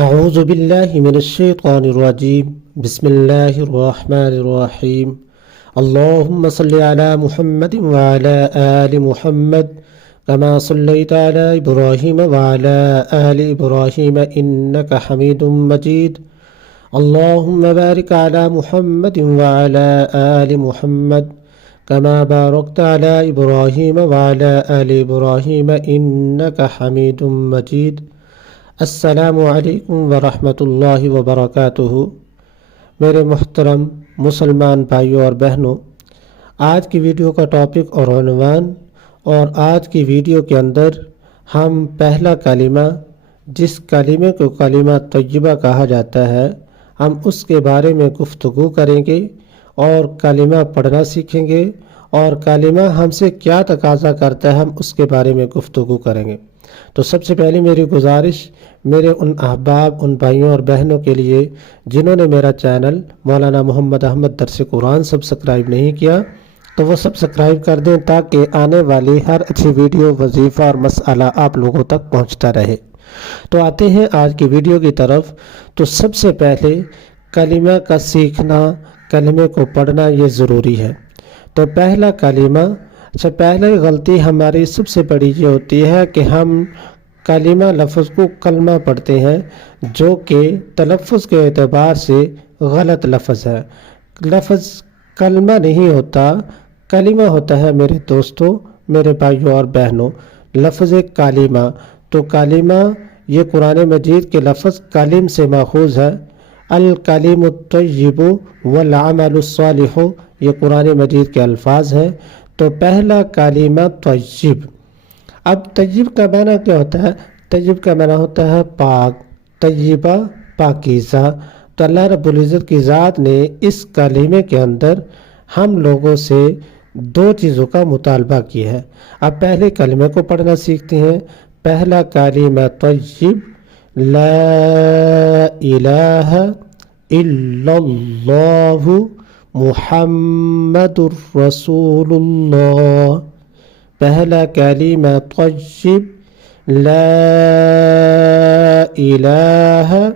اعوذ باللہ من الشیطان الرجیم بسم اللہ الرحمن الرحیم اللہم صلی علی محمد وعلی آل محمد كما صلیت علی ابراہیم وعلی آل ابراہیم انک حمید مجید اللہم بارک علی محمد وعلی آل محمد كما بارکت علی ابراہیم وعلی آل ابراہیم انک حمید مجید۔ السلام علیکم ورحمۃ اللہ وبرکاتہ۔ میرے محترم مسلمان بھائیوں اور بہنوں، آج کی ویڈیو کا ٹاپک اور عنوان اور آج کی ویڈیو کے اندر ہم پہلا کلمہ، جس کلمے کو کلمہ طیبہ کہا جاتا ہے، ہم اس کے بارے میں گفتگو کریں گے اور کلمہ پڑھنا سیکھیں گے، اور کلمہ ہم سے کیا تقاضا کرتا ہے ہم اس کے بارے میں گفتگو کریں گے۔ تو سب سے پہلے میری گزارش میرے ان احباب، ان بھائیوں اور بہنوں کے لیے جنہوں نے میرا چینل مولانا محمد احمد درس قرآن سبسکرائب نہیں کیا تو وہ سبسکرائب کر دیں، تاکہ آنے والی ہر اچھی ویڈیو، وظیفہ اور مسئلہ آپ لوگوں تک پہنچتا رہے۔ تو آتے ہیں آج کی ویڈیو کی طرف۔ تو سب سے پہلے کلمہ کا سیکھنا، کلمے کو پڑھنا یہ ضروری ہے۔ تو پہلا کلمہ، پہلے غلطی ہماری سب سے بڑی یہ ہوتی ہے کہ ہم کلمہ لفظ کو کلمہ پڑھتے ہیں، جو کہ تلفظ کے اعتبار سے غلط لفظ ہے۔ لفظ کلمہ نہیں ہوتا، کلمہ ہوتا ہے میرے دوستوں، میرے بھائیوں اور بہنوں، لفظ کلمہ۔ تو کلمہ یہ قرآن مجید کے لفظ کلم سے ماخوذ ہے۔ الکلم الطیب والعمل الصالح، یہ قرآن مجید کے الفاظ ہیں۔ تو پہلا کلمہ طیب۔ اب طیب کا معنی کیا ہوتا ہے؟ طیب کا معنی ہوتا ہے پاک، طیبہ پاکیزہ۔ تو اللہ رب العزت کی ذات نے اس کلمے کے اندر ہم لوگوں سے دو چیزوں کا مطالبہ کیا ہے۔ اب پہلے کلمے کو پڑھنا سیکھتے ہیں۔ پہلا کلمہ طیب، لا الہ الا اللہ محمد الرسول اللہ۔ پہلا کلمہ طیب، لا الہ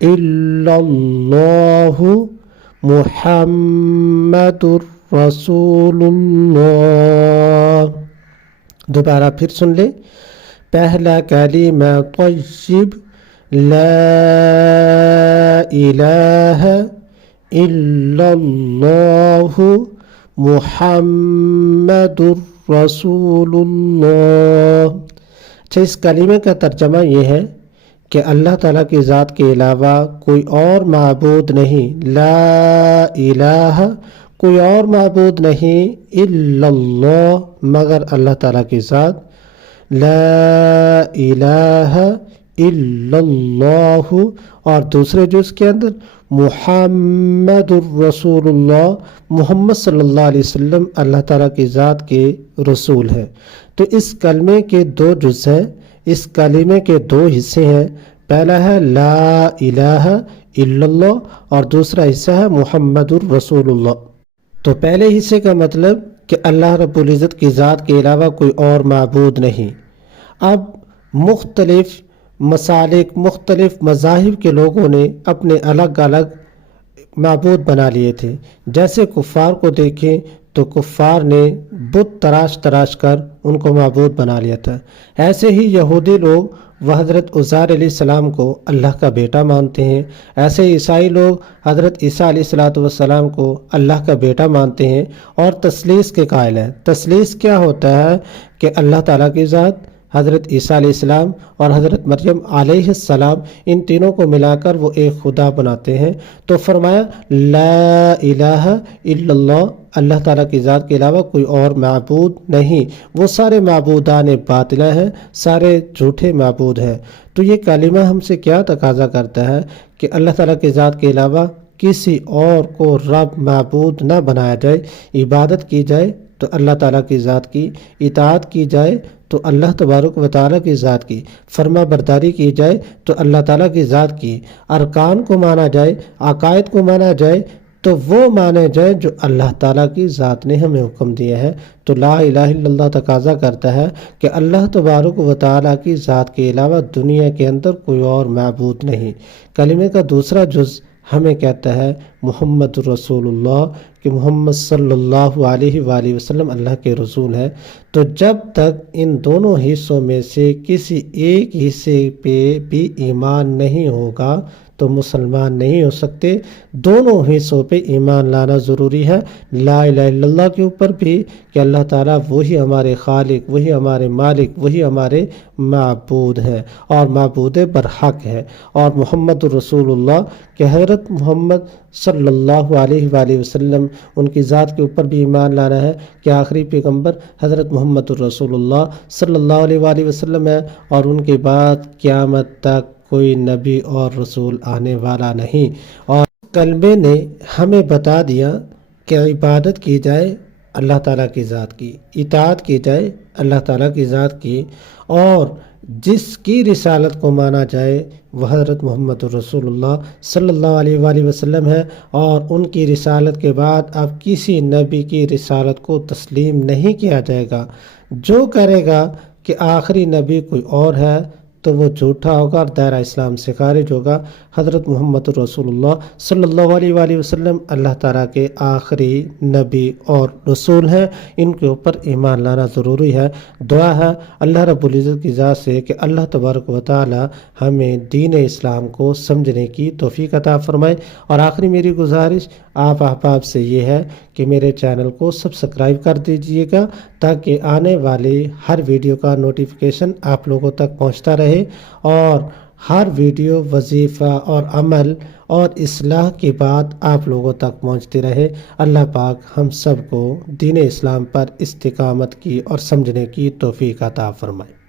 الا اللہ محمد الرسول اللہ۔ دوبارہ پھر سن لیں۔ پہلا کلمہ طیب، لا الہ الا اللہ محمد الرسول اللہ۔ اچھا، اس کلمے کا ترجمہ یہ ہے کہ اللہ تعالیٰ کی ذات کے علاوہ کوئی اور معبود نہیں، لا الہ، کوئی اور معبود نہیں، الا اللہ، مگر اللہ تعالیٰ کی ذات، لا الہ الا اللہ۔ اور دوسرے جز کے اندر محمد الرسول اللہ، محمد صلی اللہ علیہ وسلم اللہ تعالیٰ کی ذات کے رسول ہیں۔ تو اس کلمے کے دو جز ہیں، اس کلمے کے دو حصے ہیں۔ پہلا ہے لا الہ الا اللہ اور دوسرا حصہ ہے محمد الرسول اللہ۔ تو پہلے حصے کا مطلب کہ اللہ رب العزت کی ذات کے علاوہ کوئی اور معبود نہیں۔ اب مختلف مسالک، مختلف مذاہب کے لوگوں نے اپنے الگ الگ معبود بنا لیے تھے۔ جیسے کفار کو دیکھیں تو کفار نے بت تراش کر ان کو معبود بنا لیا تھا۔ ایسے ہی یہودی لوگ وہ حضرت عزیر علیہ السلام کو اللہ کا بیٹا مانتے ہیں۔ ایسے عیسائی لوگ حضرت عیسیٰ علیہ السلام کو اللہ کا بیٹا مانتے ہیں اور تثلیث کے قائل ہیں۔ تثلیث کیا ہوتا ہے؟ کہ اللہ تعالیٰ کی ذات، حضرت عیسیٰ علیہ السلام اور حضرت مریم علیہ السلام، ان تینوں کو ملا کر وہ ایک خدا بناتے ہیں۔ تو فرمایا لا الہ الا اللہ، اللہ تعالیٰ کی ذات کے علاوہ کوئی اور معبود نہیں، وہ سارے معبودان باطلہ ہیں، سارے جھوٹے معبود ہیں۔ تو یہ کلمہ ہم سے کیا تقاضا کرتا ہے کہ اللہ تعالیٰ کی ذات کے علاوہ کسی اور کو رب، معبود نہ بنایا جائے، عبادت کی جائے تو اللہ تعالیٰ کی ذات کی، اطاعت کی جائے تو اللہ تبارک و تعالیٰ کی ذات کی، فرما برداری کی جائے تو اللہ تعالیٰ کی ذات کی، ارکان کو مانا جائے، عقائد کو مانا جائے تو وہ مانے جائیں جو اللہ تعالیٰ کی ذات نے ہمیں حکم دیا ہے۔ تو لا الہ الا اللہ تقاضا کرتا ہے کہ اللہ تبارک و تعالیٰ کی ذات کے علاوہ دنیا کے اندر کوئی اور معبود نہیں۔ کلمے کا دوسرا جز ہمیں کہتا ہے محمد رسول اللہ، کہ محمد صلی اللہ علیہ وآلہ وسلم اللہ کے رسول ہیں۔ تو جب تک ان دونوں حصوں میں سے کسی ایک حصے پہ بھی ایمان نہیں ہوگا تو مسلمان نہیں ہو سکتے۔ دونوں حصوں پہ ایمان لانا ضروری ہے۔ لا الہ الا اللہ کے اوپر بھی کہ اللہ تعالیٰ وہی ہمارے خالق، وہی ہمارے مالک، وہی ہمارے معبود ہیں اور معبود برحق ہے، اور محمد رسول اللہ کہ حضرت محمد صلی اللہ علیہ وآلہ وسلم ان کی ذات کے اوپر بھی ایمان لانا ہے کہ آخری پیغمبر حضرت محمد رسول اللہ صلی اللہ علیہ وآلہ وسلم ہے، اور ان کے بعد قیامت تک کوئی نبی اور رسول آنے والا نہیں۔ اور کلمے نے ہمیں بتا دیا کہ عبادت کی جائے اللہ تعالیٰ کی ذات کی، اطاعت کی جائے اللہ تعالیٰ کی ذات کی، اور جس کی رسالت کو مانا جائے وہ حضرت محمد رسول اللہ صلی اللہ علیہ وآلہ وسلم ہے، اور ان کی رسالت کے بعد اب کسی نبی کی رسالت کو تسلیم نہیں کیا جائے گا۔ جو کرے گا کہ آخری نبی کوئی اور ہے تو وہ جھوٹا ہوگا اور دائرہ اسلام سے خارج ہوگا۔ حضرت محمد رسول اللہ صلی اللہ علیہ وآلہ وسلم اللہ تعالیٰ کے آخری نبی اور رسول ہیں، ان کے اوپر ایمان لانا ضروری ہے۔ دعا ہے اللہ رب العزت کی ذات سے کہ اللہ تبارک و تعالیٰ ہمیں دین اسلام کو سمجھنے کی توفیق عطا فرمائے۔ اور آخری میری گزارش آپ احباب سے یہ ہے کہ میرے چینل کو سبسکرائب کر دیجئے گا تاکہ آنے والے ہر ویڈیو کا نوٹیفیکیشن آپ لوگوں تک پہنچتا رہے، اور ہر ویڈیو وظیفہ اور عمل اور اصلاح کی بات آپ لوگوں تک پہنچتی رہے۔ اللہ پاک ہم سب کو دین اسلام پر استقامت کی اور سمجھنے کی توفیق عطا فرمائے۔